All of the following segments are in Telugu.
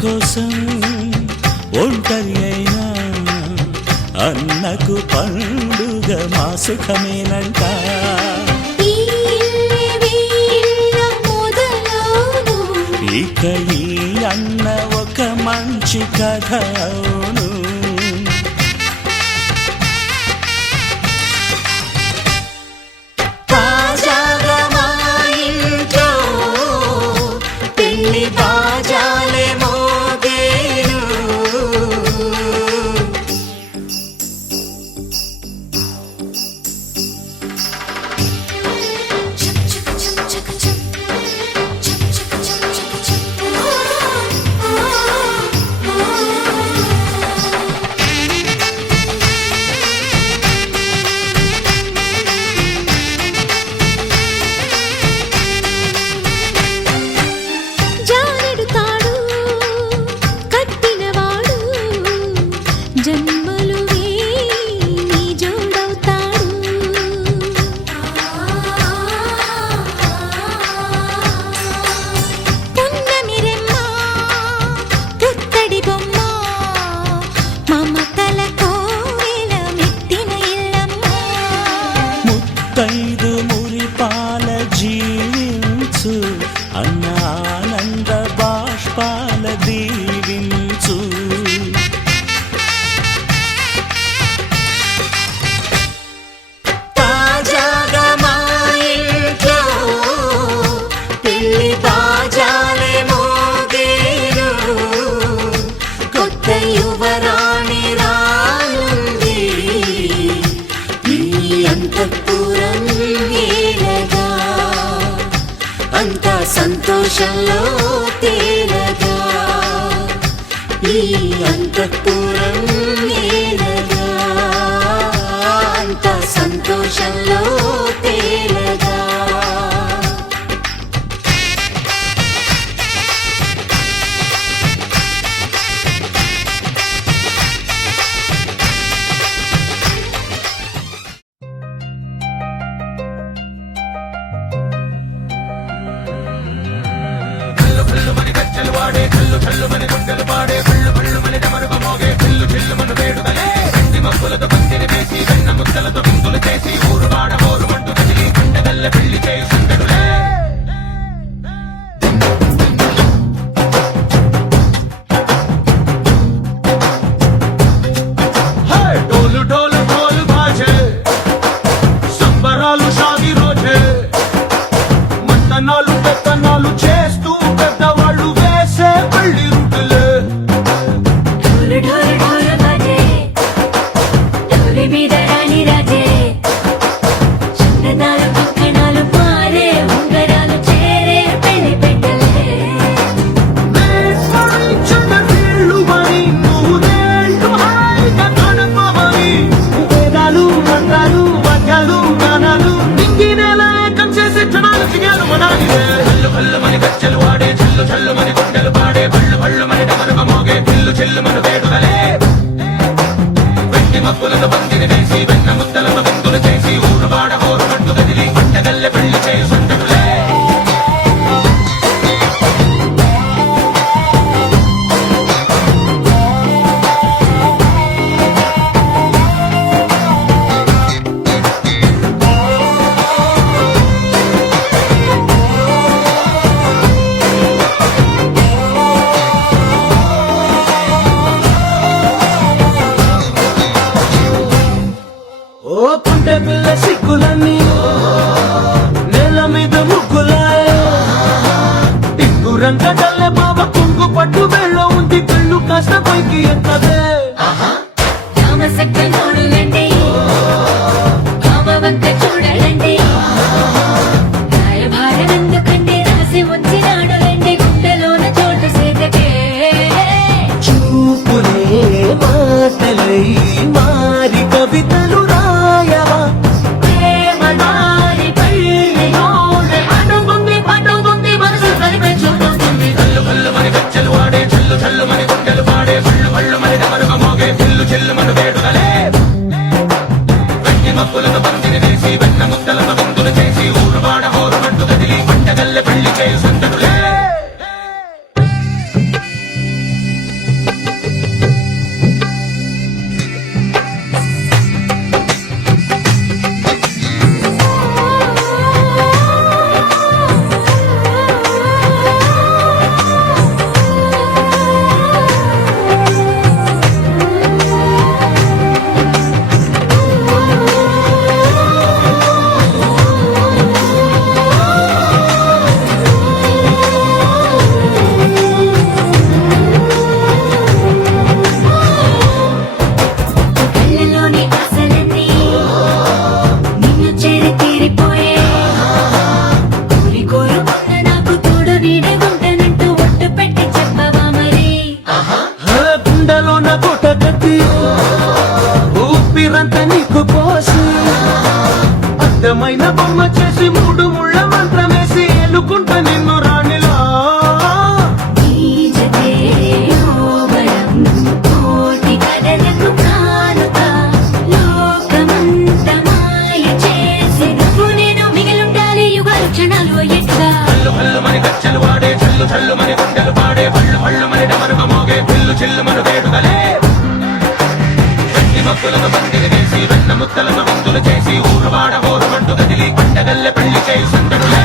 కోసం ఒంటరి అయినా అన్నకు పండుగ మా సుఖమేనంట. ఇక ఈ అన్న ఒక మంచి కథ అవును. తాజాగా మా ఇంట్లో పెళ్లి బాజాలే మోగేను. ముత్తైదు మురిపాల జీవించు అన్న ఆనంద బాష్పాల దీవించు. తాజాగా మా ఇంట్లో పెళ్లి బాజాలే మోగేను. కొత్త యువరాణి రానుంది ఈ అంతఃపురం ఏలగా. అంతా సంతోషంలో తేలగా ఈ అంతఃపురం ఏలగా. అంతా సంతోషంలో తేలగా. చేస్తూ పెద్దవాళ్ళు వేసే పెళ్లి రుటులే. పిల్ల సిక్కులన్నీ నేల మీద ముగ్గులాయ. టింగురంగ డల్లె బాబా కుంగు పట్టు వెళ్ళ ఉంది. కళ్ళు కాస్త పైకి ఎత్తదే. చూపులే మాటలై మారి కవితలు రాయవా. అయిన బొమ్మ చేసి 3 ముళ్ళ మంత్రమేసి ఎన్నుకుంటా నిన్ను రాణిలా. నీజకే యోగడం కోటి కలలకు కానుక లోకమంత మాయ చేసి నువ్వు నేను మిగిలుండాలి యుగాల క్షణాలు ఎట్లా. హల్లు హల్లు మని గచ్చలు వాడే చల్లు చల్లు మని గుండెలు పాడే పళ్ళు పళ్ళు మని డమరుగ మోగే పిల్లు చిల్లు మను వేడుదలే. వెండి మబ్బులను బందిని వేసి వెన్న ముద్దలను వంతులు చేసి ఊరువాడ ఊరుమంటూ కదిలి పండగల్లె పెళ్లి చేయి సందడులే.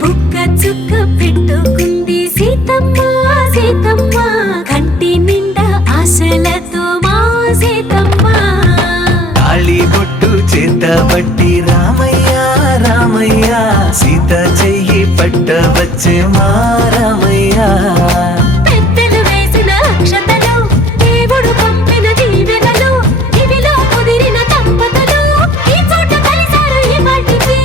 బుక్క చుక్క పెట్టుకుంది సీతమ్మ సీతమ్మ కంటి నిండా ఆశలతో మా సీతమ్మ. తాళి బొట్టు చేత పట్టి రామయ్య రామయ్య సీత చెయ్యి పట్ట వచ్చే మా రామయ్య. పెద్దలు వేసిన అక్షతలు దేవుడు పంపిన దీవెనలు ఇవిలో కుదిరిన దంపతులు ఈ చోట కలిసారు ఈ వాటికి.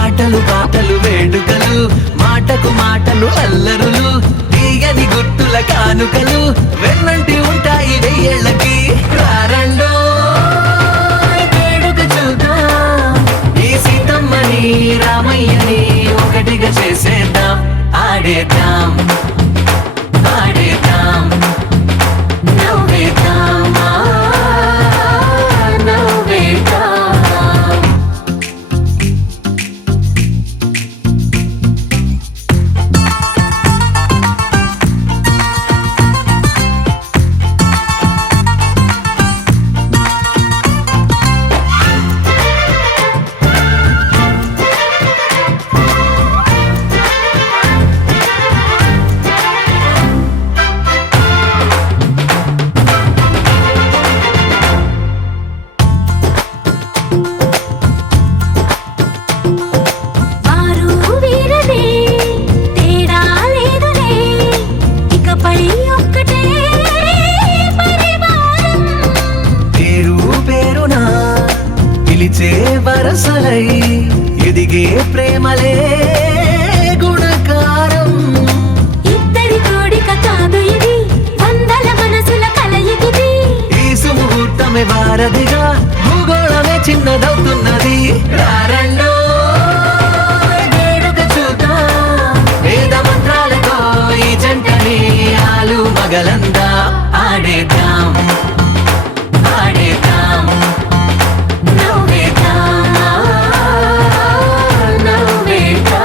ఆటలు పాటలు వేడుకలు మాటకు మాటలు అల్లరులు తీయని గుర్తుల కానుకలు వెన్నంటి ఉంటాయి వెయ్యేళ్ళకి. రారండో వేడుక చూద్దాం ఈ సీతమ్మని రామయ్యని ఒకటిగా చేసేద్దాం ఆడేద్దాం ఆడేద్దాం నవ్వేద్దాం నవ్వేద్దాం. వారు వీరనే తేడా లేదులే ఇకపై ఒక్కటే పరివారం. పేరు పేరునా పిలిచే వరసలై ఎదిగే ప్రేమలే గుణకారం. ఇద్దరి కోడిక కాదు ఇది వందల మనసుల కలయికిది. ఈ సుముహూర్తమే వారధిగా భూగోళమే చిన్నదవుతున్నది. రారండో వేడుక చూద్దాం వేద మంత్రాలతో ఈ జంటని ఆలు మగలందా ఆడేద్దాం ఆడేద్దాం నవ్వేద్దాం నవ్వేద్దాం.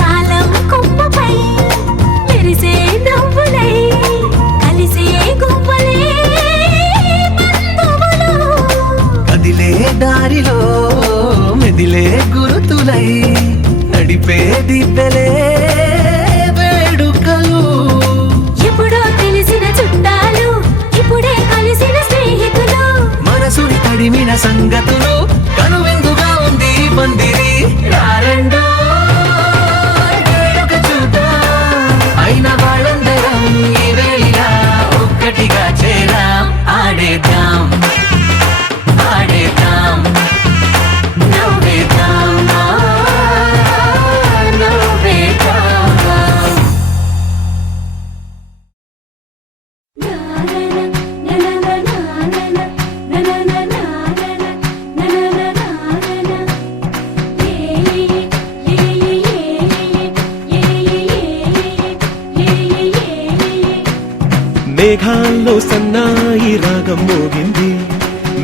కాలం కొమ్మపై మెరిసే నవ్వులై కలిసే గువ్వలే బంధువులు. కదిలే దారిలో మెదిలే గురుతులై నడిపే దిబ్బెలే వేడుకలు. ఎప్పుడో తెలిసిన చుట్టాలు ఇప్పుడే కలిసిన స్నేహితులు. మనసుని తడిమిన సంగతులు కనువిందుగా ఉంది ఈ పందిరి. రారండో వేడుక చూద్దాం అయిన వాళ్ళందరం ఈ వేళ ఒక్కటిగా చేరాం ఆడేద్దాం ఆడేద్దాం నవ్వేద్దాం నవ్వేద్దాం. మేఘాల్లో సన్నాయి రాగం మోగింది,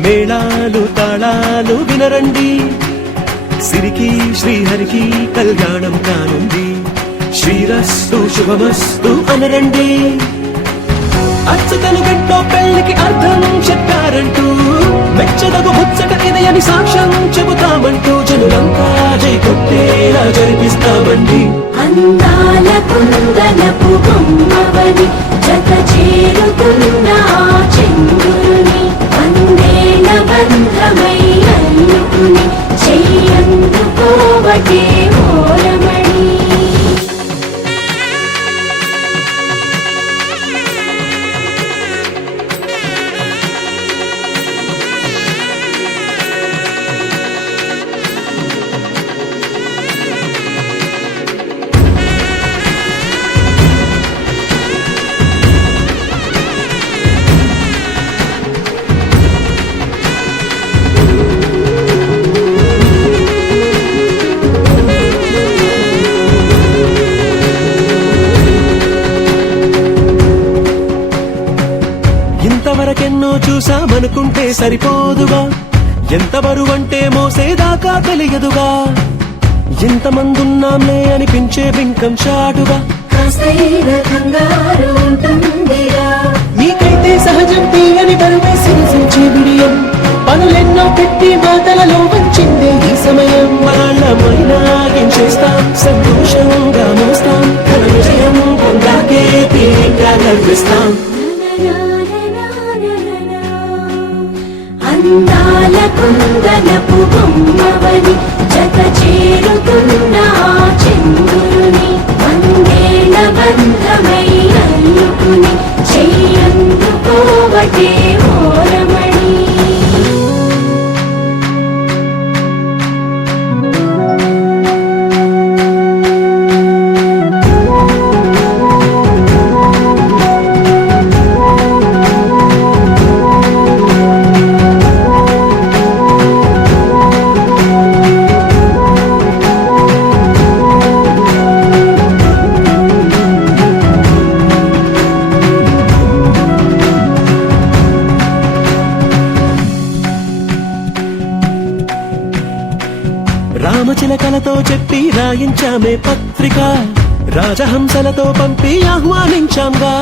మేళాలు తాళాలు వినరండి, సిరికి శ్రీహరికి కళ్యాణం కానుంది, శ్రీరస్తు శుభమస్తు అనరండి. అచ్చతలు గంటో పెళ్లికి అర్థం చెప్పారంటూ, మెచ్చదగు ముచ్చట ఇదయని సాక్ష్యం చెబుతామంటూ, జనులంతా జై కొట్టేలా జరిపిస్తామండి. అందాల కుందనపు బొమ్మవని జత చేరుకున్న ఆ చెంగురుని, వందేల బంధమై అల్లుకుని చెయ్యందుకోవటే ఓరమణి. ఇంతవరకెన్నో చూసామనుకుంటే సరిపోదుగా, ఎంత బరువంటే మోసేదాకా తెలియదుగా, ఇంతమందున్నాంలే అనిపించే బింకం చాటుగా, కాస్తైన కంగారు ఉంటుందిరా, మీకైతే సహజం తీయని బరువే సిరిసించే బిడియం, పనులెన్నో పెట్టి మాటలలో వచ్చిందే ఈ సమయం. వాళ్ళమైనా ఏం చేస్తాం, సంతోషంగా మోస్తాం, ఘన విజయం పొందాకే తీరిగ్గా కనిపిస్తాం. అందాల కుందనపు బొమ్మవని జత చేరుకున్న ఆ చెంగురుని, వందేల బంధమై అల్లుకుని చెయ్యందుకోవటే ఓరమణి. రామచిలకలతో చెప్పి రాయించామే పత్రిక, రాజహంసలతో పంపి ఆహ్వానించాంగా,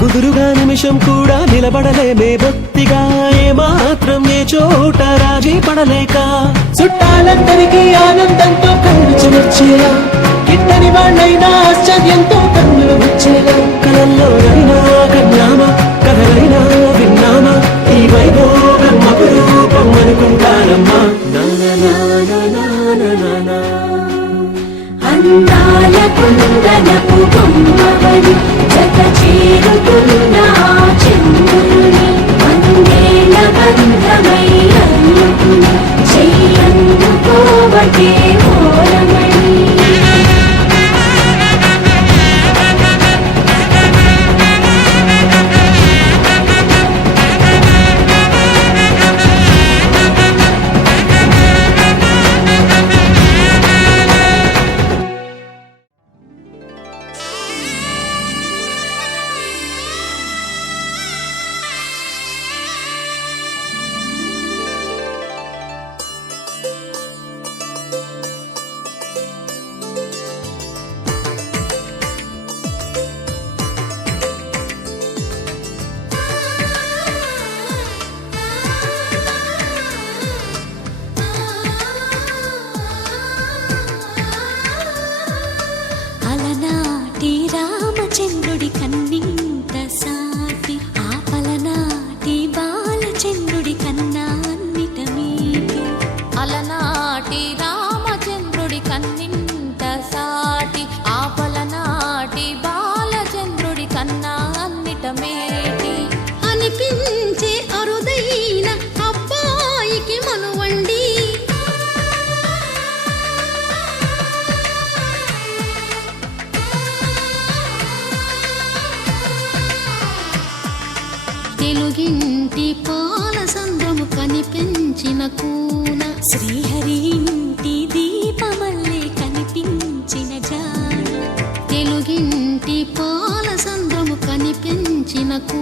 కుదురుగా నిమిషం కూడా నిలబడలేమే బొత్తిగా, ఏమాత్రం ఏ చోట రాజీ పడలేక, చుట్టాలందరికీ ఆనందంతో కళ్ళు చెమర్చేలా, గిట్టని వాళ్ళైనా ఆశ్చర్యంతో కన్నులు వచ్చేలా, కలల్లోనైనా కన్నామా కథలైనా విన్నామా, ఈ వైభోగం అపురూపం అనుకుంటానమ్మా. అందాల కుందనపు బొమ్మవని జత చేరుకున్న ఆ చెంగురుని, వందేల బంధమై అల్లుకుని చెయ్యందుకోవటే ఓరమణి. అలనాటి రామచంద్రుడి కన్నింత సాటి, ఆపలనాటి బాలచంద్రుడి కన్నా అన్నిట మీటి. అలనాటి రామచంద్రుడి కన్నింత సాటి, ఆపలనాటి బాలచంద్రుడి కన్నా అన్నిట మేటి. అనిపించే అరుదైన అబ్బాయికి మనువండి, తెలుగింటి పాల సంద్రము కనిపించిన కూన, శ్రీహరి ఇంటి దీపమల్లే కనిపించిన జాన, తెలుగింటి పాల సంద్రము కనిపించిన కూన,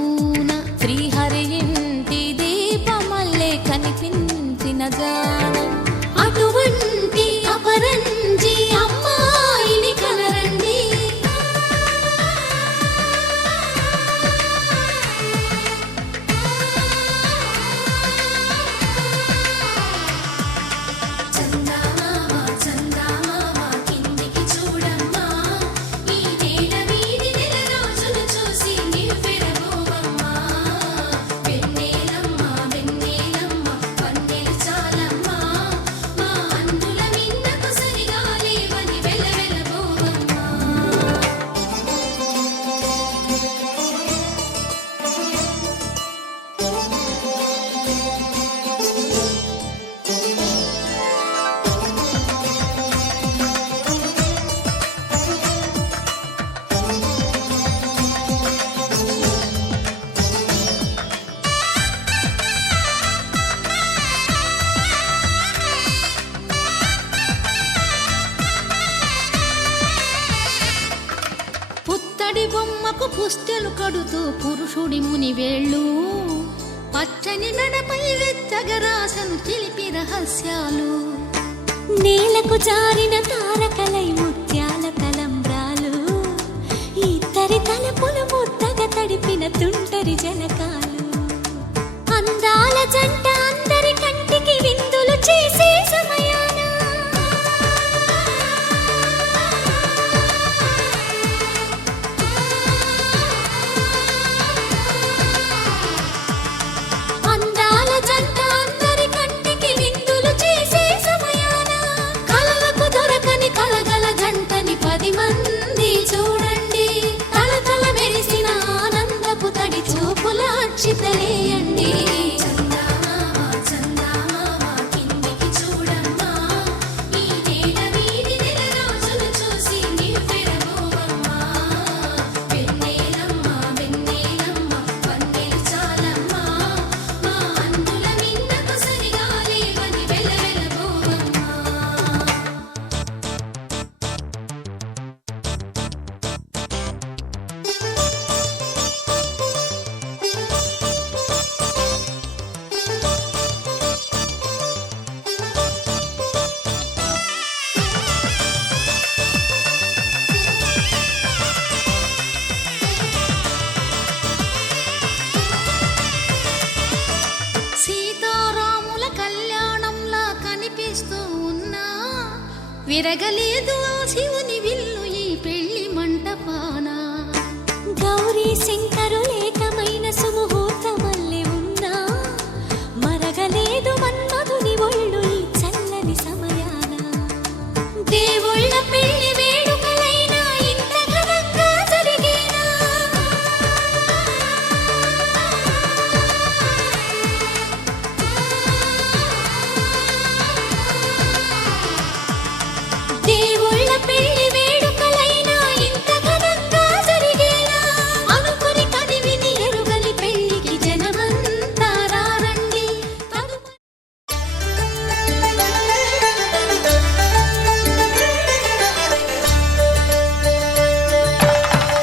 పుప్పడి బొమ్మకు పుస్తెలు కడుతూ పురుషుడి ముని వేళ్ళు పచ్చని నడపై వెచ్చగరాసను చిలిపి రహస్యాలు నేలకు జారిన తారకలై ముత్యాల తలంబ్రాలు ఇద్దరి తలపులు ముద్దగా తడిపిన తుంటరి జలకాలు అందాల జంట అందరి కంటికి విందులు చేసే సమయాన అందాల జంట అందరి కంటికి విందులు చేసే సమయాన కలలకు దొరకని కలగల జంటని 10 మంది చూడండి తలతల మెరిసిన ఆనందపు తడి చూపుల అచ్చితలేయండి సీతారాముల కళ్యాణంలా కనిపిస్తూ ఉన్నా విరగలేదు ఆ శివుని విల్లు ఈ పెళ్లి మంటపాన గౌరీ శంకరులేకమైన సుముహూర్తమల్లె ఉన్నా మరగలేదు మన్మధుని ఒళ్ళు ఈ చల్లని సమయాన దేవుళ్ళ పెళ్లి వేడుకలైనా ఇంత ఘనంగా జరిగేనా దేవుళ్ళ పెళ్లి వేడుకలైనా ఇంత ఘనంగా జరిగేనా అనుకుని కదివిని ఎరుగని పెళ్లికి జనమంతా రారండి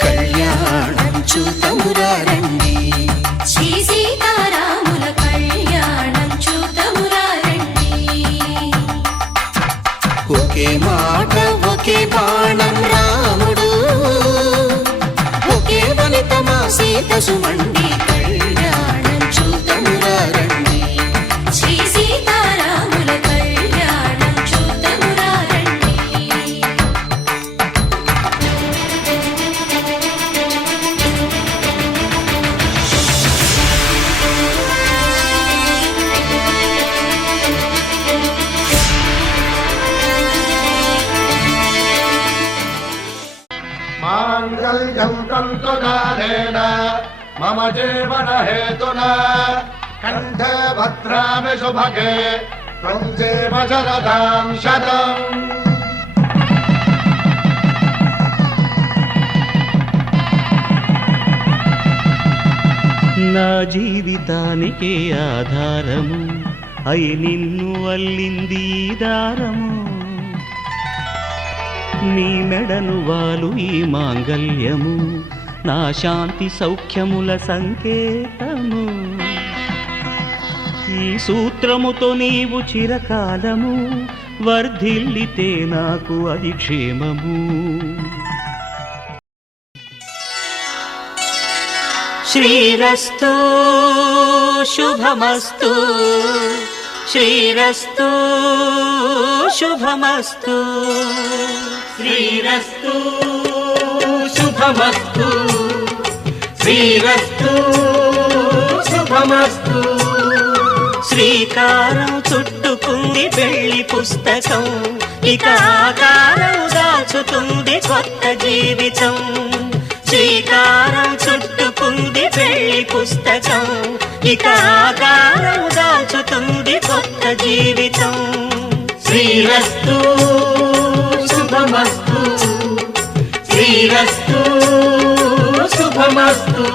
కళ్యాణం చూతమురా రండి శ్రీ సీతారాముల కళ్యాణం చూతమురా రండి ఒకే మాట ఒకే బాణం రాముడు ఒకే వనిత మా సీత సుమండి కళ్యాణం చూతమురా రండి శ్రీ సీతారాముల కళ్యాణం చూతమురా రండి మాంగళ్యం తంతుకారేణ మమ జీవన హేతునా కంఠే భద్రామి శుభగే త్వం జీవ శరదాం శతం నా జీవితానికే ఆధారము అయి నిన్ను అల్లింది ఈ దారము నీ మెడను వాలు ఈ మాంగల్యము నా శాంతి సౌఖ్యముల సంకేతము ఈ సూత్రముతో నీవు చిరకాలము వర్ధిల్లితే నాకు అది క్షేమము శ్రీరస్తు శుభమస్తు శ్రీరస్తు శుభమస్తు శ్రీరస్తు శుభమస్తు శ్రీరస్తు శుభమస్తు శ్రీకారం చుట్టుకుంది పెళ్లి పుస్తకం ఇక ఆకారం దాచుతుంది కొత్త జీవితం శ్రీకారం చుట్టుకుంది పెళ్లి పుస్తకం ఇక ఆకారం దాచుతుంది కొత్త జీవితం శ్రీరస్తు శుభమస్తు శ్రీరస్తు శుభమస్తు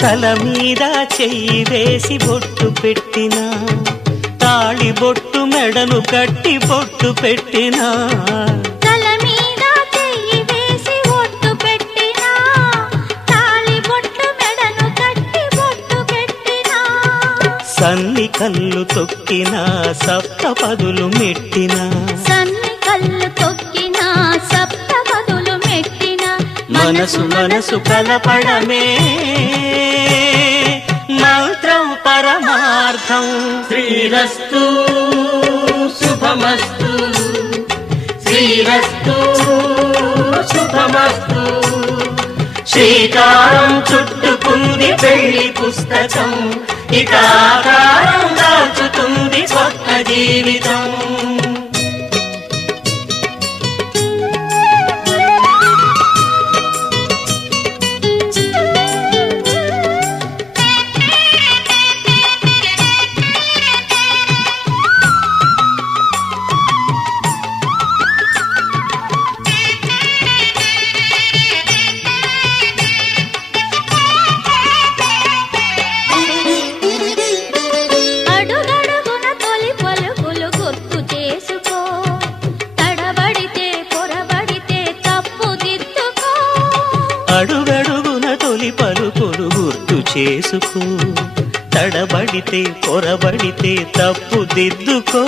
తల మీద చెయ్యి వేసి బొట్టు పెట్టినా తాళి బొట్టు మెడను కట్టి బొట్టు పెట్టినా తల మీద చెయ్యి వేసి ఒట్టు పెట్టినా తాళి బొట్టు మెడను కట్టి బొట్టు పెట్టినా సన్ని కళ్ళు తొక్కినా సప్త పదులు మెట్టినా సన్ని కళ్ళు తొక్కినా సప్త పదులు మెట్టినా మనసు మనసు కలపడమే మంత్రం పరమార్థం. శ్రీరస్తు శుభమస్తు శ్రీరస్తు శుభమస్తు. శ్రీకారం చుట్టుకుంది పెళ్లి పుస్తకం ఇక ఆకారం దాచుతుంది కొత్త జీవితం. అడుగడుగున తొలి పలుకులు గుర్తు చేసుకో తడబడితే పొరబడితే తప్పు దిద్దుకో అడుగడుగున తొలి పలుకులు గుర్తు చేసుకో తడబడితే పొరబడితే తప్పు దిద్దుకో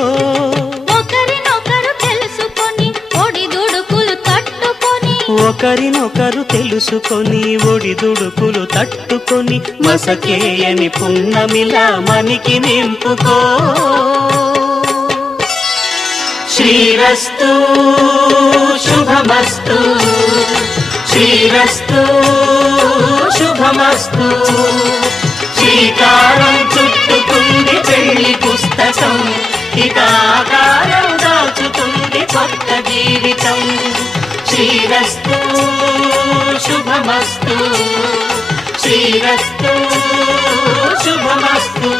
ఒకరినొకరు తెలుసుకొని ఒడిదుడుకులు తట్టుకొని ఒకరినొకరు తెలుసుకొని ఒడిదుడుకులు తట్టుకొని మసకేయని పున్నమిలా మనికి నింపుకో. శ్రీరస్తు శుభమస్తు శ్రీరస్తు శుభమస్తు. శ్రీకారం చుట్టుకుంది పెళ్లి పుస్తకం ఇక ఆకారం దాచుతుంది కొత్త జీవితం. శ్రీరస్తు శుభమస్తు శ్రీరస్తు శుభమస్తు.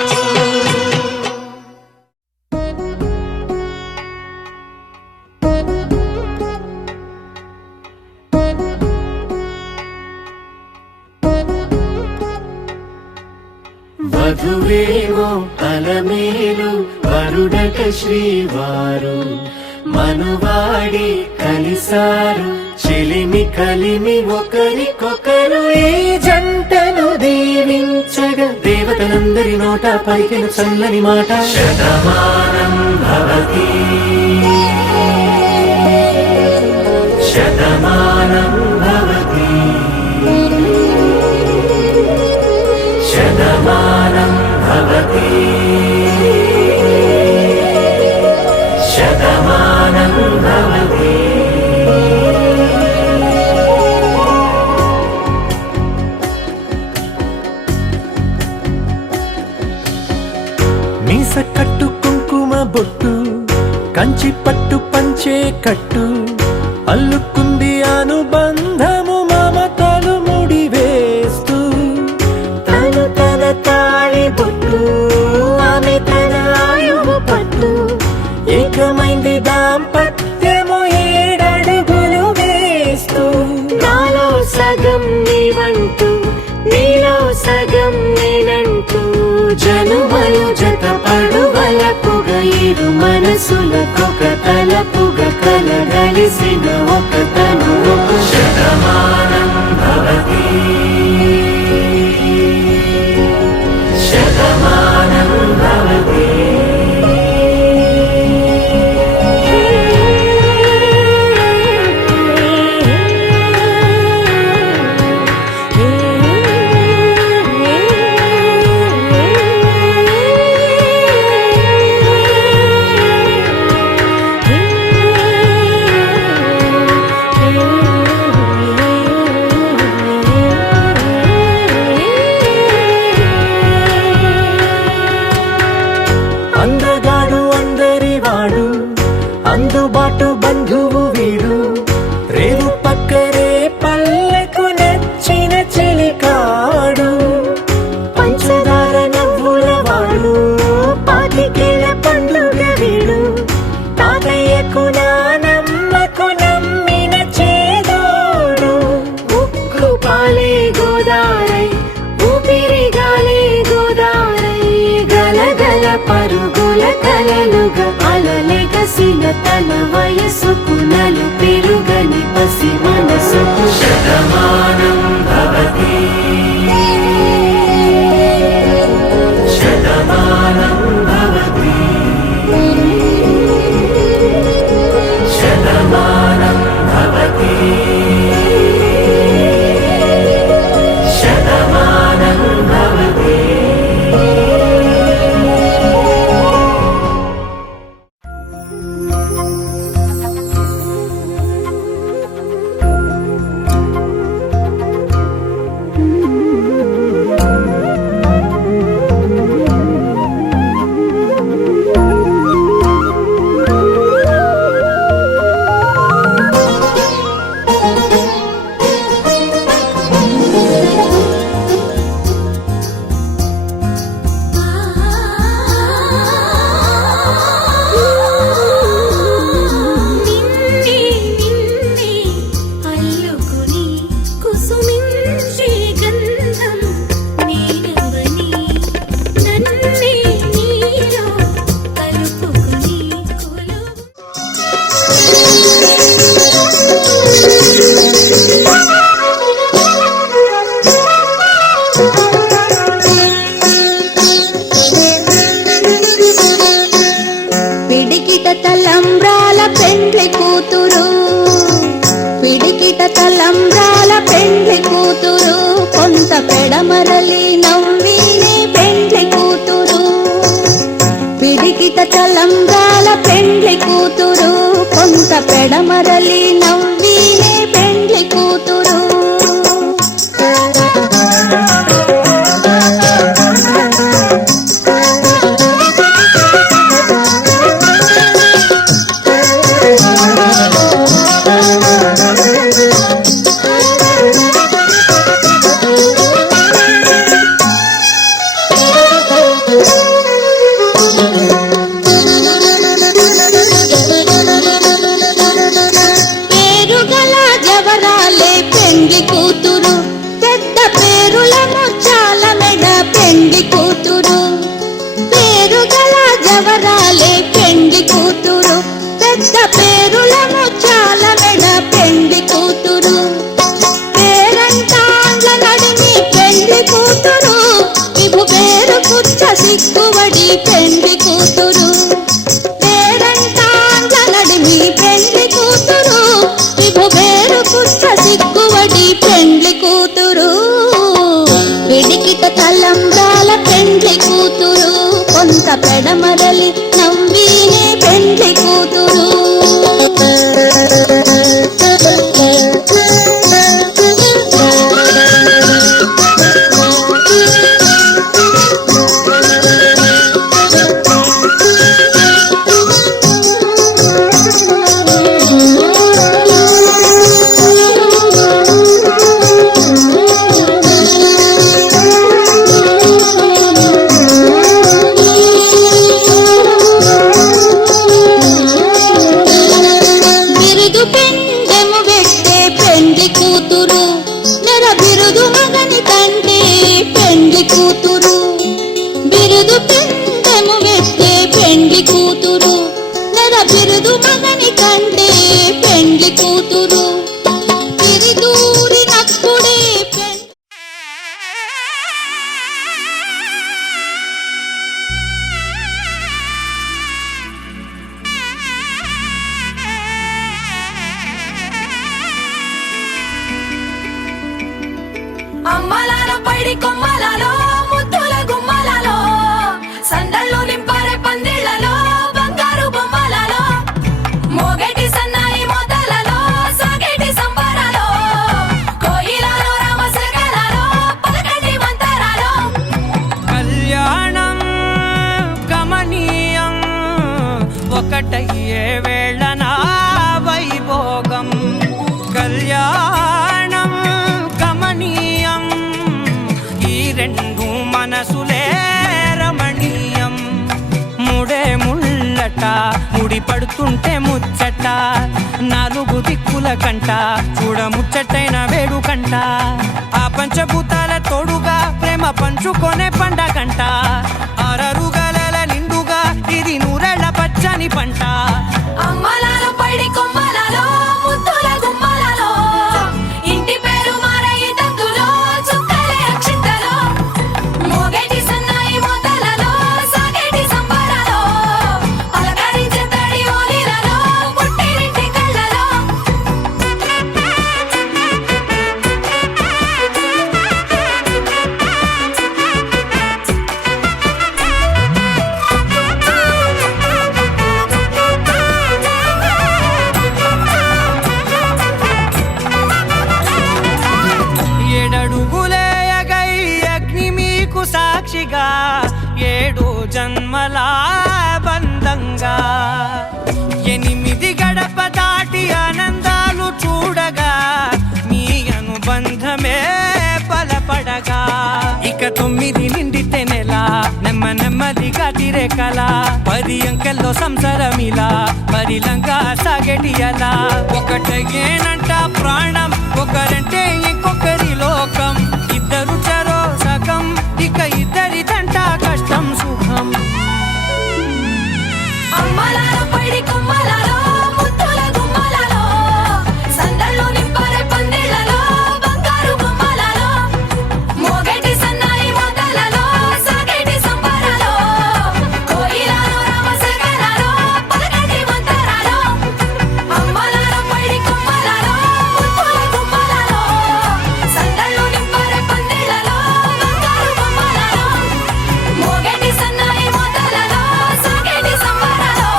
వధువేమో అలమేలు వరుడట శ్రీవారు మనువాడి కలిసారు చెలిమి కలిమి ఒకరికొకరు ఈ జంటను దీవించగా దేవతలందరి నోట పలికిన చల్లని మాట శతమానం భవతి శతమానం భవతి శతమానం భవతి శతమానం భవతి. మీస కట్టు కుంకుమ బొట్టు కంచి పట్టు పంచే కట్టు అల్లుకుంది అనుబంధము మమతలు ముడి వేస్తూ తను తన తాళి బొట్టు ఆమె తన ఆయువు పట్టు ఏకమైంది దాంపత్యము 7 అడుగులు వేస్తూ నాలో సగం నీవంటూ నీలో సగం నేనంటూ జనుమలు జత పడువలపుగా ఇరు మనసులకొక తలపుగా కలగలిసిన ఒక తను శతమానం భవతి శతమానం భవతి. కలలుగా అలలెగసిన తన వయసుకు నలు పెరుగని పసి మనసుకు శతమానం భవతి శతమానం భవతి శతమానం భవతి శతమానం భవతి. పిడికిట తలంబ్రాల పెండ్లి కూతురు, పిడికిట తలంబ్రాల పెండ్లి కూతురు, కొంత పెడమరలి నవ్వినే పెండ్లి కూతురు. పిడికిట తలంబ్రాల పెండ్లి కూతురు, కొంత పెడమరలి నవ్వినే పెండ్లి కూతురు. పేరుగల జవరాలే పెండ్లి కూతురు, పెద్ద పేరుల ముచ్చాల మెడ పెండ్లి కూతురు. పేరుగల జవరాలే పెండ్లి కూతురు, పెద్ద పేరుల ముచ్చాల మెడ పెండ్లి కూతురు. పేరంటాండ్ల నడిమి పెండ్లి కూతురు, ఇవు పేరు కుచ్చ సిక్కువడి పెండ్లి కూతురు. పేరంటాండ్ల నడిమి పెండ్లి కూతురు, ఇవు పేరు కుచ్చ సిక్కువడి పెండ్లి కూతురు. పిడికిట తలంబ్రాల పెండ్లి కూతురు, కొంత పెడమరలి నవ్వినే పెండ్లి కూతురు. బిరుదు పెండెము వెట్టే పెండ్లి కూతురు, నెర బిరుదు మగని కంటే పెండ్లి కూతురు. బిరుదు పెండెము వెట్టే పెండ్లి కూతురు, నెర బిరుదు మగని కంటే పెండ్లి కూతురు. తిరిదూరినప్పుడే అమ్మలాల పైడి కొమ్మలలో ముద్దుల గుమ్మలలో సందళ్ళు నింపరే పందిళ్లలో బంగారు బొమ్మలలో మోగేటి సన్నాయి మోతలలో సాగేటి సంబరాలో కోయిలలో రామసగలలో పలకటి మంతరాలో. కళ్యాణం గమనీయం ఒకటయ్యే వేళ నా వైభోగం. కళ్యాణం గమనీయం, ఈ రెండు మనసులే రమణీయం. ముడే ముళ్ళట ముడి పడుతుంటే ముచ్చట, నాలుగు దిక్కుల కంట చూడ ముచ్చటైన వేడుకంట. ఆ పంచభూతాల తోడుగా ప్రేమ పంచుకొనే పండగంట. అరరుగల నిండుగా ఇది సాక్షిగా 7 జన్మల బంధంగా 8 గడప దాటి ఆనందాలు చూడగా మీ అనుబంధమే బలపడగా ఇక 9 నిండితే నెల నెమ్మదిగా తిరే కల 10 అంకెల్లో సంసారమిలా పరిలంగా సాగేటియలా ఒకటేనంట ప్రాణం ఒకరంటే ఇంకొకరి లోకం ఇద్దరు చరో సగం ఇక ఇద్దరిదంట కష్టం సుఖం అమ్మలాలో పడి కొమ్మలాలో ముత్తుల గుమ్మలాలో సందళ్ళు నింపారే పందిళ్ళలో బంగారు గుమ్మలాలో మోగేటి సన్నాయి మోతలలో సాగేటి సంబరాలో కోయిలాలో రామశేఖరాలో పలకటి మంతరాలో అమ్మలాలో పడి కొమ్మలాలో ముత్తుల గుమ్మలాలో సందళ్ళు నింపారే పందిళ్ళలో బంగారు గుమ్మలాలో మోగేటి సన్నాయి మోతలలో సాగేటి సంబరాలో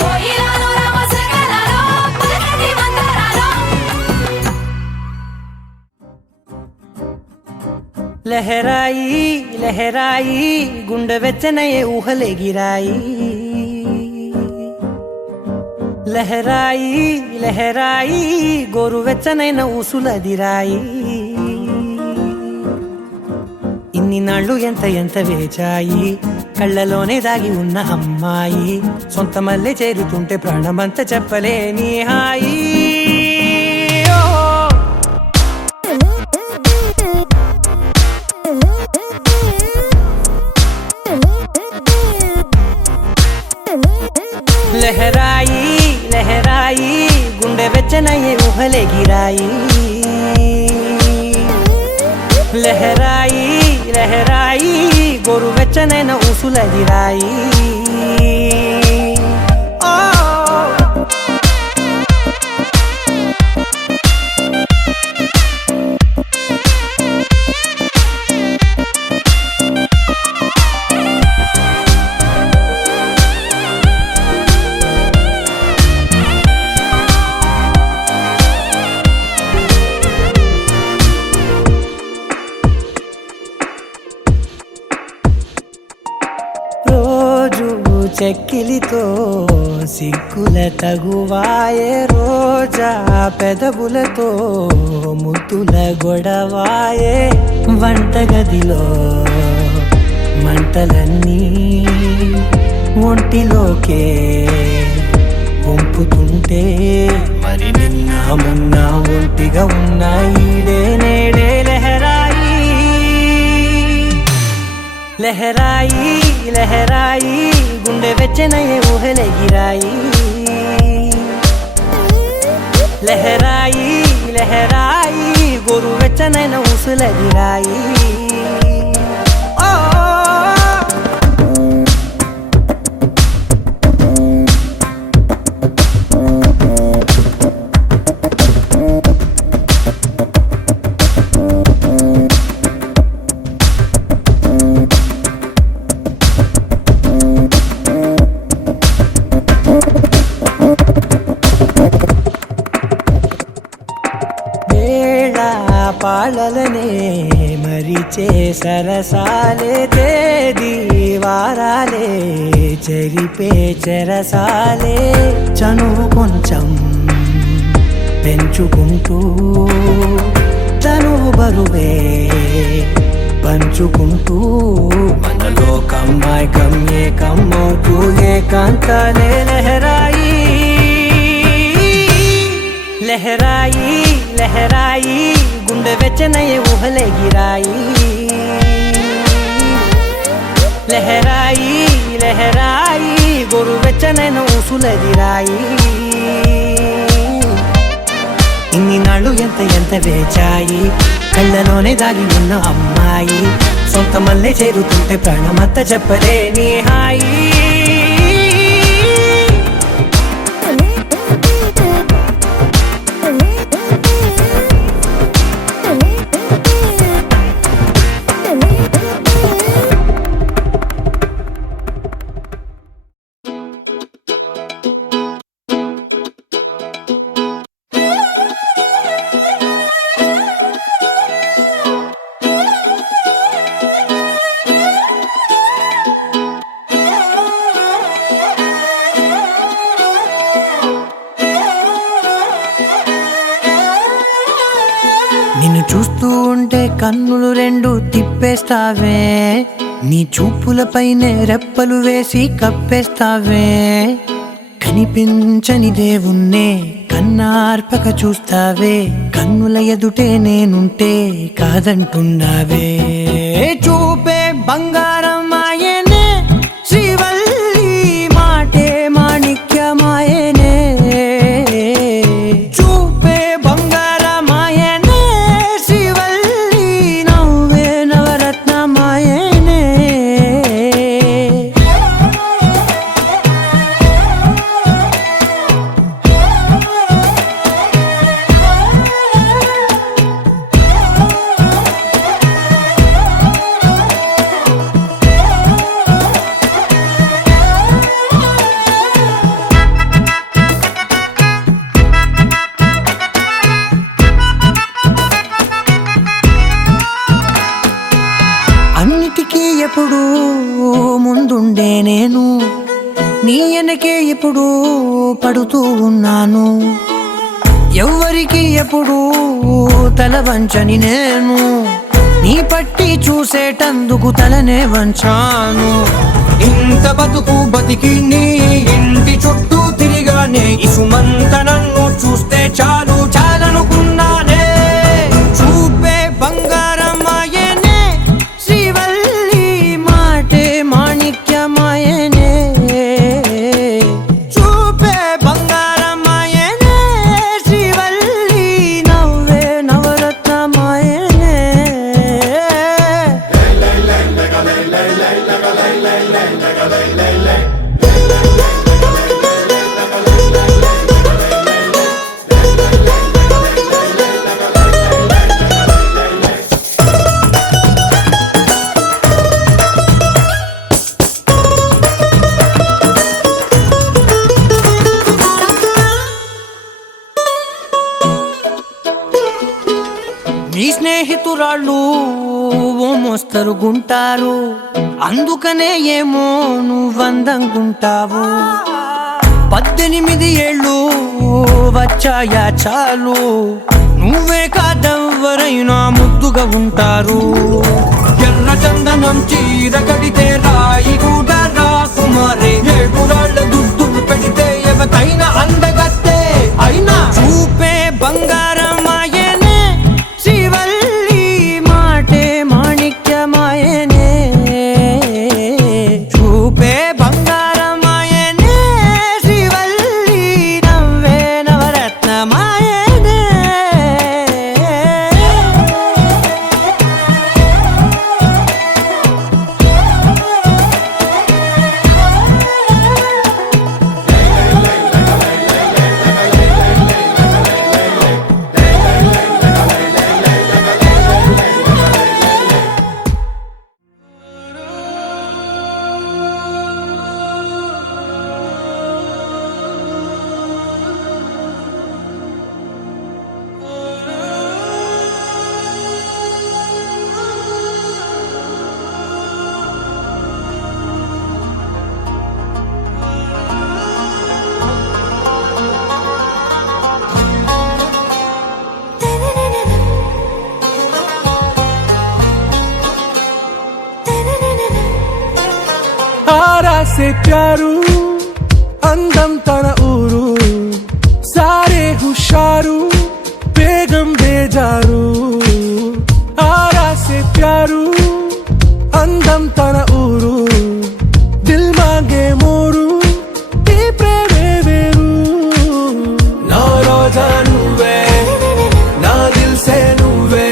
కోయిలాలో రామశేఖరాలో పలకటి మంతరాలో లహరాయి లహరాయి గుండె వెచ్చనయే ఊహలెగిరాయి లహరాయి లహరాయి గోరు వెచ్చనైన ఊసులదిరాయి ఇన్ని నాళ్ళు ఎంత వేచాయి కళ్ళలోనే దాగి ఉన్న అమ్మాయి సొంత మల్లె చేరుతుంటే ప్రాణమంత చెప్పలేని హాయి ఓ లహరాయి లహరాయి గుండె వెచ్చనయ్యే ఊహలెగిరాయి లహరాయి లహరాయి గోరు వెచ్చనైన ఊసులదిరాయి ఓ రోజు చెక్కిలితో సిగ్గుల తగువాయే రోజా పెదవులతో ముద్దుల గొడవాయే వంటగదిలో మంటలన్నీ ఒంటిలోకే వంపుతుంటే మరి నిన్న మొన్న ఒంటిగా ఉన్న ఈడే నేడే లహరాయి లహరాయి లహరాయి గుండె వెచ్చనయ్యే ఊహలెగిరాయి లహరాయి లహరాయి గోరు వెచ్చనైన ఊసులదిరాయి ఓ వేళ పాలలనే మరిచే సరసాలే తేదీ వారాలే చెరిపే చెరసాలే చనువు కొంచెం పెంచుకుంటూ చనువు బరువే పంచుకుంటూ మనలో కమ్మాయికం ఏకమ్మవుతూ ఏకాంతాలే లహరాయి లహరాయి లహరాయి గుండె వెచ్చనయ్యే ఊహలెగిరాయి లహరాయి లహరాయి గోరు వెచ్చనైన ఊసులదిరాయి ఇన్ని నాళ్ళు ఎంత వేచాయి కళ్ళలోనే దాగి ఉన్న అమ్మాయి సొంత మల్లె చేరుతుంటే ప్రాణమంత చెప్పలేని హాయి చూస్తూ ఉంటే కన్నులు రెండు తిప్పేస్తావే, నీ చూపులపైనే రెప్పలు వేసి కప్పేస్తావే. కనిపించని దేవుణ్ణే కన్నార్పక చూస్తావే, కన్నుల ఎదుటే నేనుంటే కాదంటున్నావే. చూపే బంగారం ఆయనే శ్రీవల్లి, మాటే మాణిక్యమాయనే. చూపే బంగారం ఆయనే శ్రీవల్లి, నవ్వే నవరత్నమాయనే. అన్నిటికీ ఎప్పుడు ముందుండే నేను, నీ వెనకే ఎప్పుడు పడుతూ ఉన్నాను. ఎవ్వరికి ఎప్పుడు తల వంచని నేను, నీ పట్టి చూసేటందుకు తలనే వంచాను. ఇంత బతుకు బతికి నీ ఇంటి చుట్టూ తిరిగానే, ఇసుమంత నన్ను చూస్తే చాలు చాలనుకున్నానే. చూపే బంగారం ఆయనే శ్రీవల్లి, మాటే మాణిక్యమాయనే. చూపే బంగారం ఆయనే శ్రీవల్లి, నవ్వే నవరత్నమాయనే. నీ స్నేహితురాళ్ళు ఓ మోస్తరుగుంటారు, అందుకనే ఏమో నువ్వందంగుంటావు. 18 ఏళ్ళు వచ్చాయా చాలు, నువ్వే కాదెవ్వరైనా ముద్దుగా ఉంటారు. ఎర్ర చందనం చీర కడితే రాయి కూడా రాకుమారే, 7 రాళ్ళ దుద్దులు పెడితే ఎవతైనా అందగత్తే అయినా. చూపే బంగారం ఆయనే శ్రీవల్లి, మాటే మాణిక్యమాయనే. చూపే బంగారం ఆయనే శ్రీవల్లి, నవ్వే నవరత్నమాయనే. आरा से प्यारू అందం తన ఊరు, సారే హుషారు బేగం బేజారు. ఆరా సే ప్యారు అందం తన ఊరు, దిల్ మాంగే మోరు, ఈ ప్రేమే వేరు. నా రోజా నువ్వే, నా దిల్ సే నువ్వే,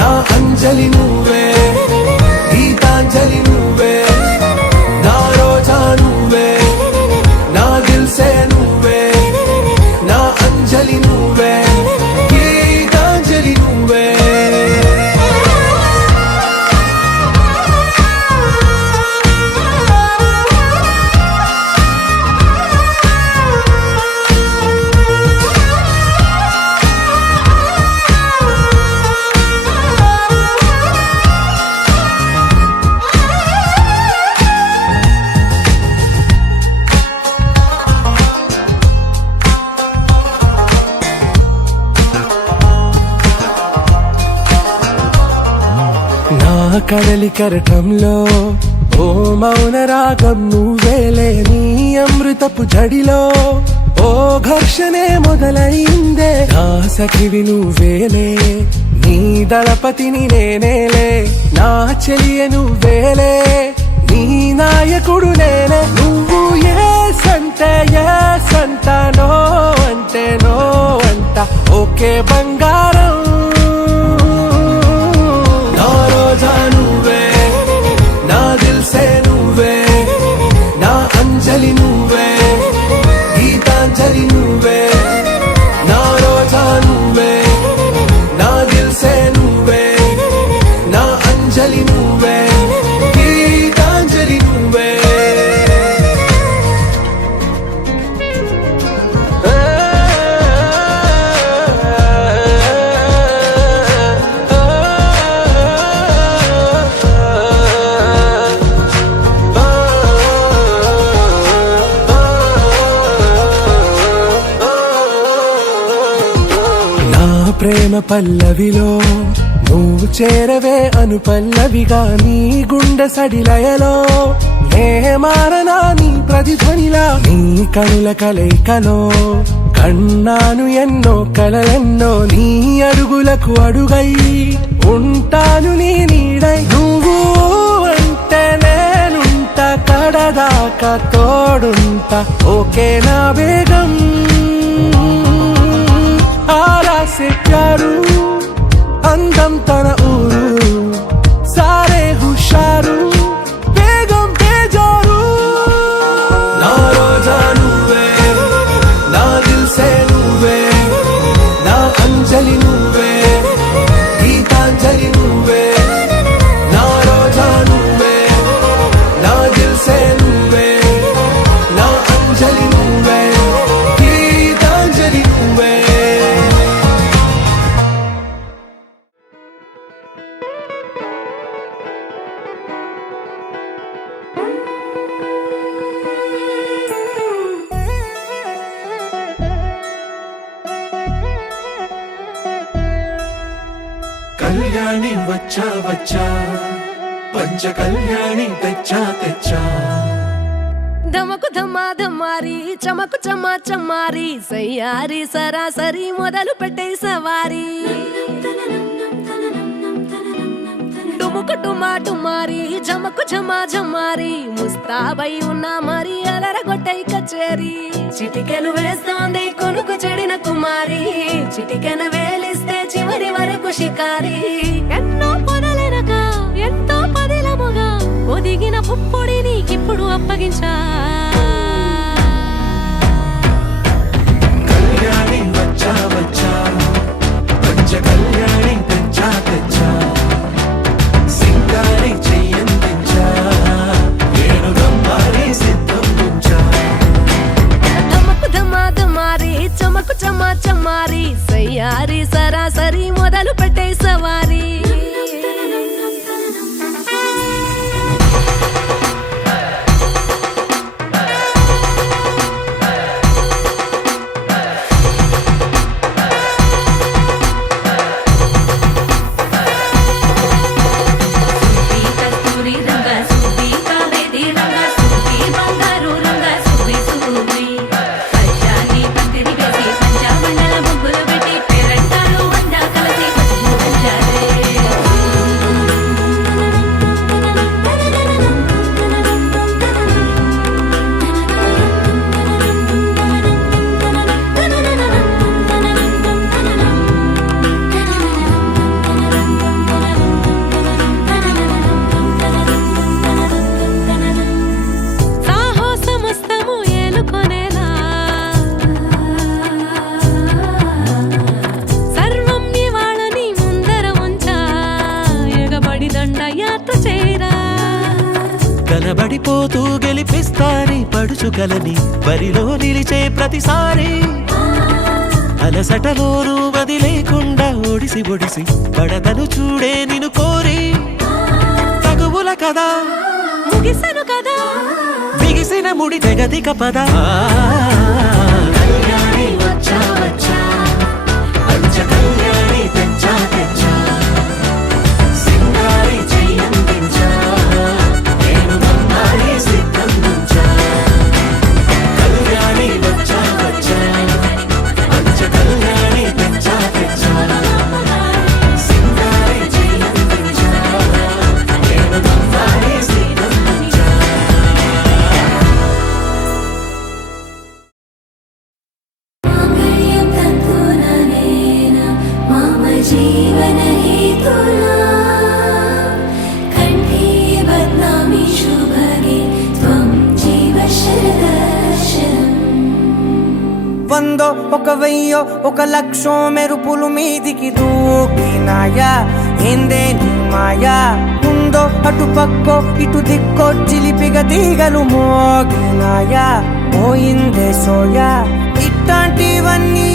నా అంజలి నువ్వే, గీతాంజలి నువ్వే. నా రోజా నువ్వే, నా దిల్ సే నువ్వే, నా అంజలి నువ్వే, గీతాంజలి నువ్వే. కడలి కరటంలో ఓ మౌన రాగం నువ్వేలే, నీ అమృతపు జడిలో ఓ ఘర్షణే మొదలైందే, నా సఖివి నువ్వేలే, నీ దళపతిని నేనేలే, నా చెలియ నువ్వేలే, నీ నాయకుడు నేనే, నువ్వు ఏ సంట నో అంటే నో అంట, ఓకే బంగారం నా రోజా నువ్వే, నా దిల్సే నువ్వే, నా అంజలి నువ్వే, గీతాంజలి నువ్వే, నా రోజా నువ్వే, నా దిల్సే నువ్వే, నా అంజలి నువ్వే, గీతాంజలి నువ్వే. ప్రేమ పల్లవిలో నువ్వు చేరవే అను పల్లవిగా, నీ గుండె సడిలయలో నే మారనా నీ ప్రతిధ్వనిలా, నీ కనుల కలయికలో కన్నాను ఎన్నో కలలెన్నో, నీ అడుగులకు అడుగై ఉంటాను నీ నీడై, నువ్వు అంటే నేనుంట కడదాకా తోడుంటా, ఓకే నా వేగం आरा से प्यारू అందం తన ఊరు, సారే హుషారు బేగం బేజారు, నా రోజా నువ్వే, నా దిల్సే నువ్వే, నా అంజలి నువ్వే, గీతాంజలి నువ్వే, నా రోజా నువ్వే, నా దిల్సే నువ్వే, నా అంజలి నువ్వే, గీతాంజలి నువ్వే. కళ్యాణి వచ్చా వచ్చా, పంచ కళ్యాణి తెచ్చా తెచ్చా, ధమకు ధమ్మా ధమ్మారి చమకు చమ్మా చమ్మారి, సయ్యారి సరాసరి మొదలు పెట్టే సవారి, డుముకు డుమా డుమారి జమకు ఝమా ఝమారి, ముస్తాబై ఉన్నా మరి అలరగొట్టై కచేరి, చిటికెలు వేస్తోంది కొనుకు చెడిన కుమారి, చిటికెన వేలిస్తే చివరి వరకు షికారి, ఎన్నో పొదలెనక ఎంతో పదిలముగా ఒదిగిన పుప్పొడి నీకిప్పుడు అప్పగించా, కళ్యాణి వచ్చా వచ్చా, పంచ కళ్యాణి తెచ్చా తెచ్చా, సింగారి చెయ్యందించా, ఏడు గమ్మారి సిద్ధం ఉంచా, ధమకు ధమా ధమారి చమకు చమ్మా చమ్మారి, సయ్యారి సరాసరి మొదలు పెట్టే సవారి. కనబడిపోతూ గెలిపిస్తాని పడుచుకలని బరిలో నిలిచే ప్రతిసారి, అలసటలోనూ వదిలేకుండా ఒడిసి ఒడిసి పడతను చూడే నిన్ను కోరి, తగువుల కదా ముగిసను కదా బిగిసిన ముడి తెగదిక పద, కళ్యాణి వచ్చా వచ్చా, పంచ కళ్యాణి తెచ్చా తెచ్చా, సింగారి చెయ్య వందో ఒక వెయ్యో ఒక లక్షో మెరుపులు మీదికి దూకినాయా ఏందే నీ మాయా ఉందో అటు పక్కో ఇటు దిక్కో చిలిపిగ తీగలు మోగినాయా పోయిందే సోయా ఇట్లాంటివన్నీ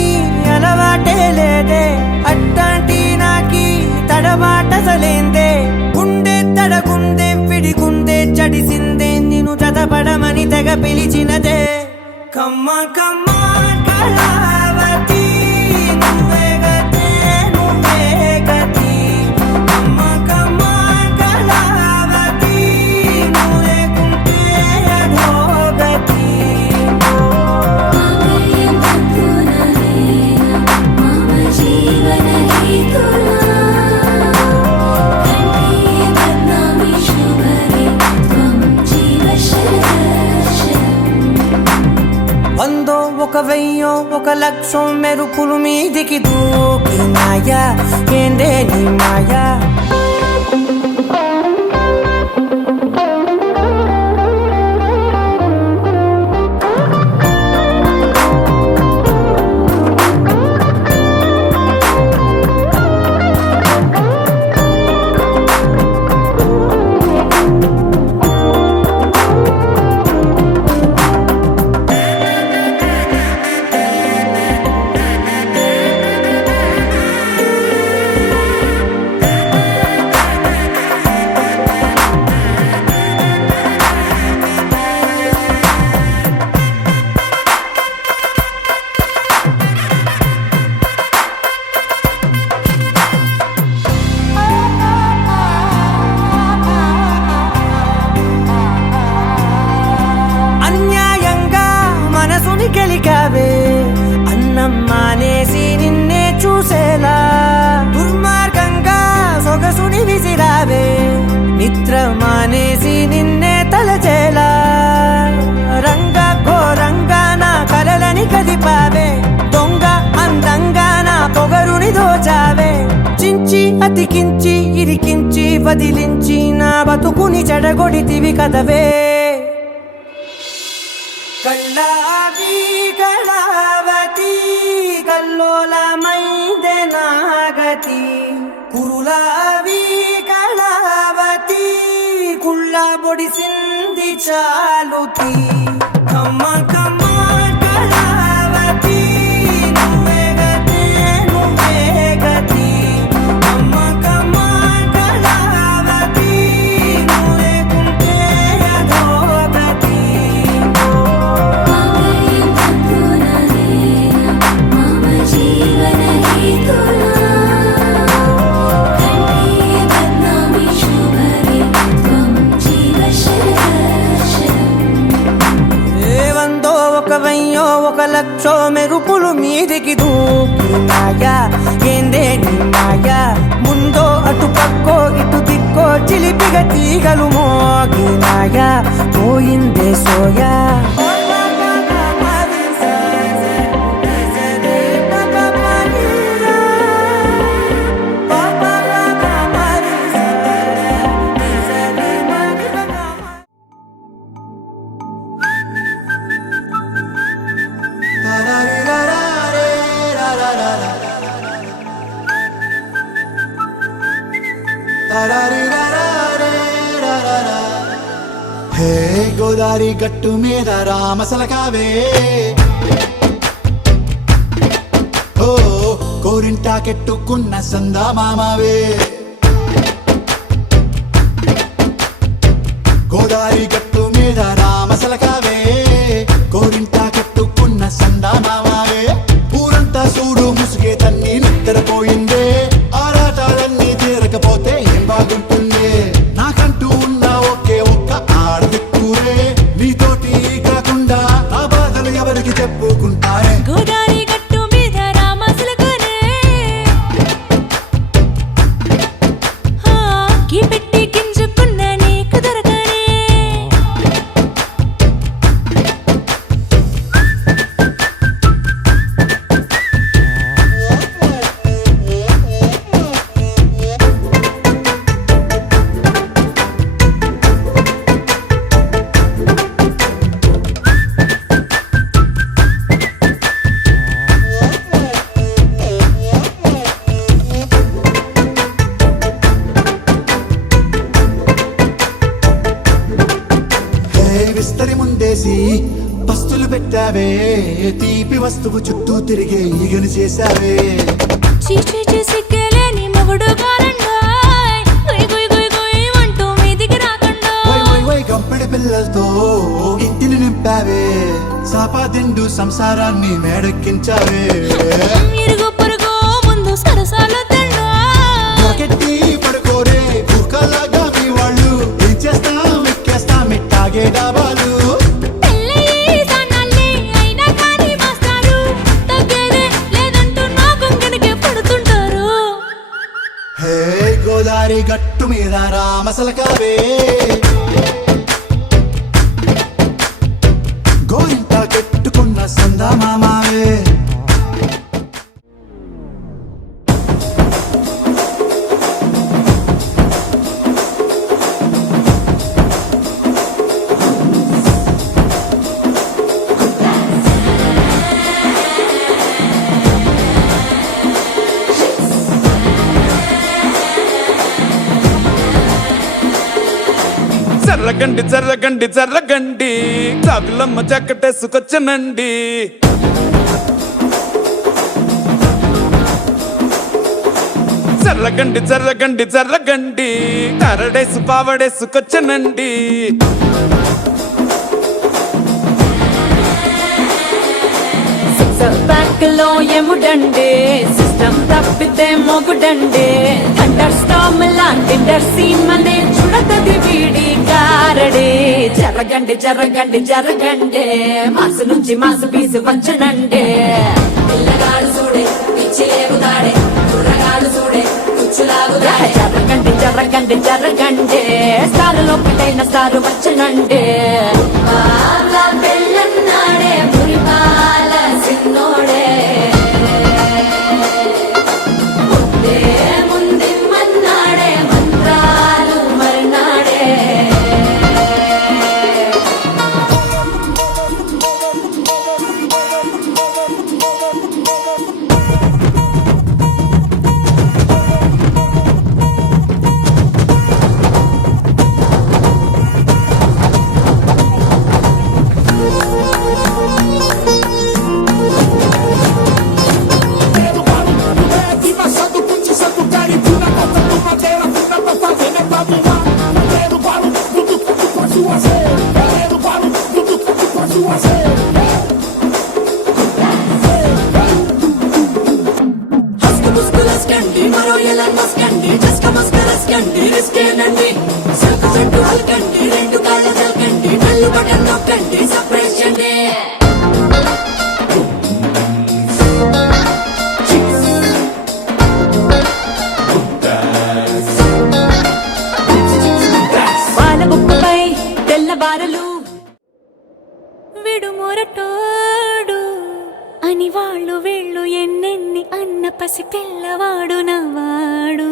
అలవాటే లేదే అట్లాంటి నాకి తడబాటసలేందే గుండె తడగుందే విడిగుందే చడిసిందే నిన్ను చదపడమని తెగ పిలిచినదే కమ్మ కమ్మ కళావతి నువ్వే గతే నువ్వే గతి కమ్మ కమ్మ కళావతి నువ్వు లేకుంటే అధోగతి మమ జీవన హేతునా కంఠే బద్నామి శుభరే త్వం జీవ వందో ఒక వెయ్యో ఒక లక్షో మెరుపులు మీదికి దూకినాయా ఏందే నీ మాయా అన్యాయంగా మనసుని గెలికావే అన్నం మానేసి నిన్నే చూసేలా దుర్మార్గంగా సొగసుని విసిరావే నిద్ర మానేసి నిన్నే తలచేలా రంగా ఘోరంగా నా కలలని కదిపావే దొంగ అందంగా నా పొగరుని దోచావే చించి అతికించి ఇరికించి వదిలించి నా బతుకుని చెడగొడితివి కదవే కళ్ళావి కళావతి కల్లోలమైందే నాగతి కురులావి కళావతి కుళ్ళ బొడిసింది చాలుతి కమ్మ కమ్మ కళావతి నువ్వే గతే నువ్వే గతి కమ్మ కమ్మ కళావతి నువ్వు లేకుంటే అధోగతి మమ జీవన హేతునా కంఠే బద్నామి శుభరే త్వం జీవ ఏ వందో ఒక వెయ్యో ఒక లక్షో మెరుపులు మీదికి దూకినాయా ఏందే నీ మాయా ముందో అటు పక్కో ఇటు దిక్కో చిలిపిగ తీగలు మోగినాయా పోయిందే సోయా హే గోదారి గట్టు మీద రామసలకావే ఓ కోరింటాకెట్టుకున్న సందా మామావే గోదారి గట్టు మీద రామసలకావే కోరింటాకెట్టుకున్న సందా మామావే ఊరంతా చూడు ముసుగే తన్ని నిద్రపోయిందే ఆరాటాలన్నీ తీరకపోతే ఏం బాగుంటుంది నాకంటూ ఉన్న ఒకే ఒక్క ఆడదిక్కురే నీతోటి కాకుండా ఆ బాధలు ఎవరికి చెప్పుకుంటారే గోదారి గట్టు మీద రామసులకనే విస్తరి ముందేసి పస్తులు పెట్టావే తీపి వస్తువు చుట్టూ తిరిగే ఈగని చేశావే చీచీ సిగ్గలేని మొగుడు గారండోయ్ గుయ్ గుయ్ గుయ్ గుయ్ అంటూ మీదికి రాకండో వై వై వై గంపెడి పిల్లలతో ఇంటిని నింపావే సాపాదిండు సంసారాన్ని మేడెక్కించావే ఇరుగు పొరుగు ముందు సరసాలొద్దండో రాకెట్టి పడుకోరే కుక్కలాగా మీ వాళ్ళు ఏం చేస్తాం ఎక్కేస్తాం ఇట్టాగే డాబాలు పెళ్ళయి సన్నాళ్ళే అయినా కానీ మాస్టారు తగ్గేదే లేదంటూ నా కొంగనికే పడుతుంటారు హే గోదారి గట్టు మీద రామసలకావే గోరింట కట్టుకున్న సందా మామావే జర్రగండి జర్రగండి జర్రగండి చాకులమ్మ చక్కటేసుకొచ్చనండి జర్రగండి జర్రగండి జర్రగండి కరడేసు పావడేసుకొచ్చనండి బ్యాంక్ లో ఎముడండి సిస్టమ్ తప్పితే మొగుడండి థండర్ స్టామ్ లాంటి సీమనే చూడతది వీడి గారడి జరగండి జరగండి జరగండి మాసు నుంచి మాసు పీసు వచ్చనండి పిల్లగాడు చూడే పిచ్చి లేగుతాడే కుర్రగాడు చూడే కుచ్చులాగుతాడే జరగండి జరగండి జరగండి స్టారులో ఒకటైన స్టారు వచ్చనండి పెళ్ళన్నాడే పురిపాల సిన్నోడే ముందిమ్మన్నాడే మంత్రాలు మర్నాడే మరో ఎలా మస్కండి జస్క మస్కరస్కండి రిస్కేనండి సల్కు సట్టు హల్కండి రెండు కాళ్ళ జల్కండి కళ్ళు బటన్ నొక్కండి సర్ప్రైజ్ చేయండి పాల బుక్కపై తెల్లబారలు విడుమొరటోడు అని వాళ్ళు వీళ్ళు ఎన్నెన్ని అన్న పసి పిల్లవాడు నవ్వాడు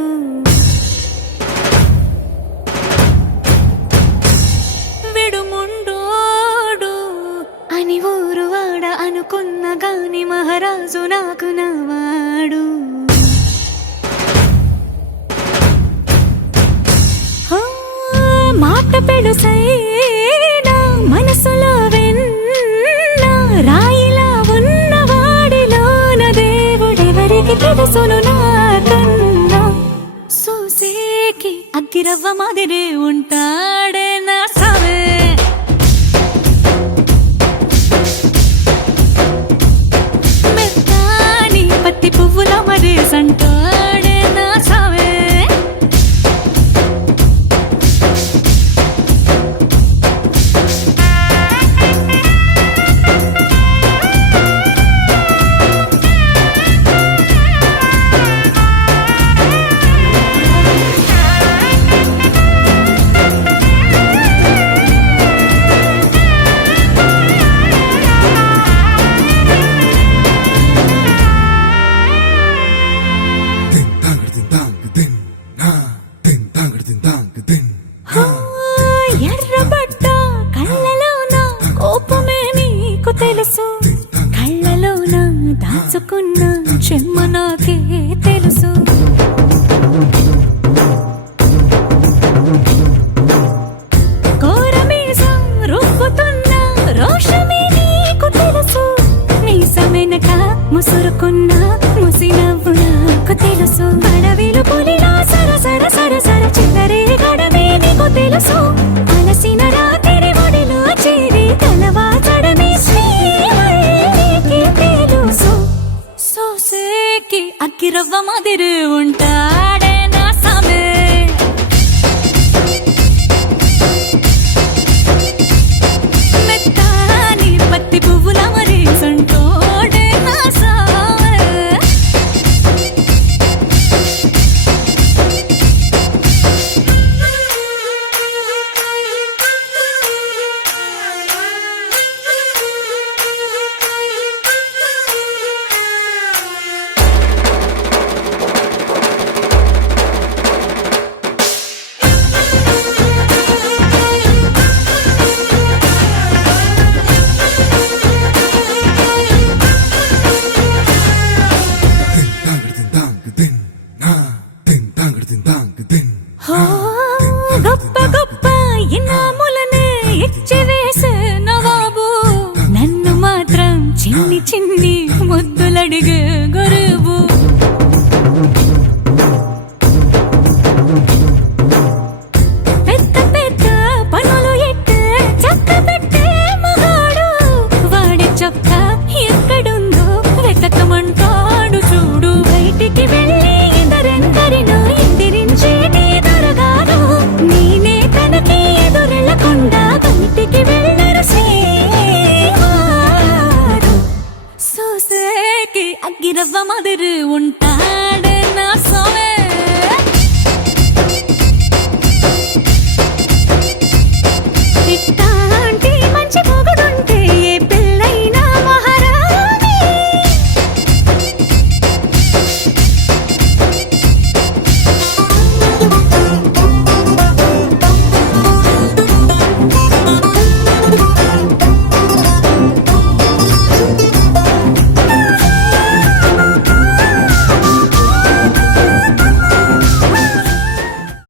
విడుముండోడు అని ఊరు వాడ అనుకున్న గాని మహారాజు నాకు నవ్వాడు మాట పెడుసైనా మనసులో వెన్న రాయిలా ఉన్నవాడిలోన దేవుడెవరికి తెలుసును నాకన్నా సూసేకి అగ్గిరవ్వ మాదిరే ఉంటాడే నా సావే మెత్తాని పత్తి పువ్వుల మరేసంటాడే నా సావే ఓ